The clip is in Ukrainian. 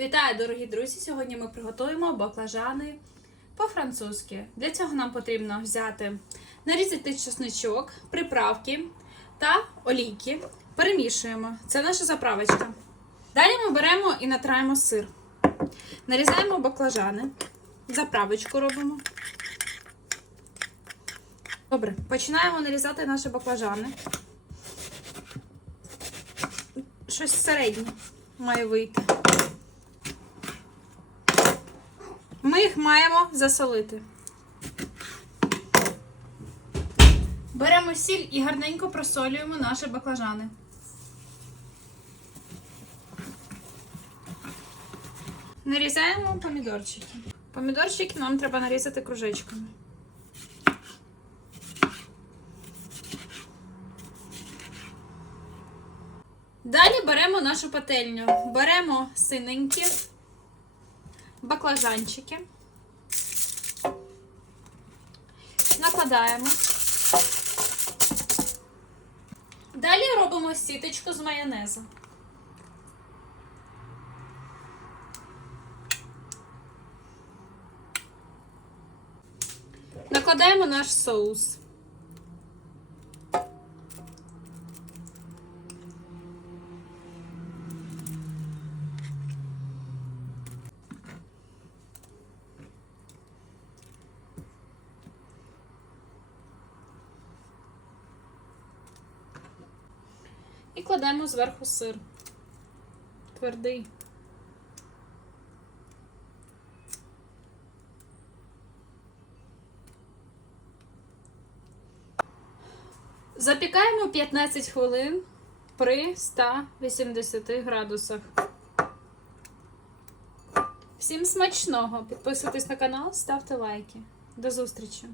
Вітаю, дорогі друзі! Сьогодні ми приготуємо баклажани по-французьки. Для цього нам потрібно взяти, нарізати чесничок, приправки та олійки. Перемішуємо. Це наша заправочка. Далі ми беремо і натираємо сир. Нарізаємо баклажани. Заправочку робимо. Добре, починаємо нарізати наші баклажани. Щось середнє має вийти. Ми їх маємо засолити. Беремо сіль і гарненько просолюємо наші баклажани. Нарізаємо помідорчики. Помідорчики нам треба нарізати кружечками. Далі беремо нашу пательню. Беремо синенькі баклажанчики. Накладаємо. Далі робимо сіточку з майонезу. Накладаємо наш соус. І кладемо зверху сир. Твердий. Запікаємо 15 хвилин при 180 градусах. Всім смачного! Підписуйтесь на канал, ставте лайки. До зустрічі!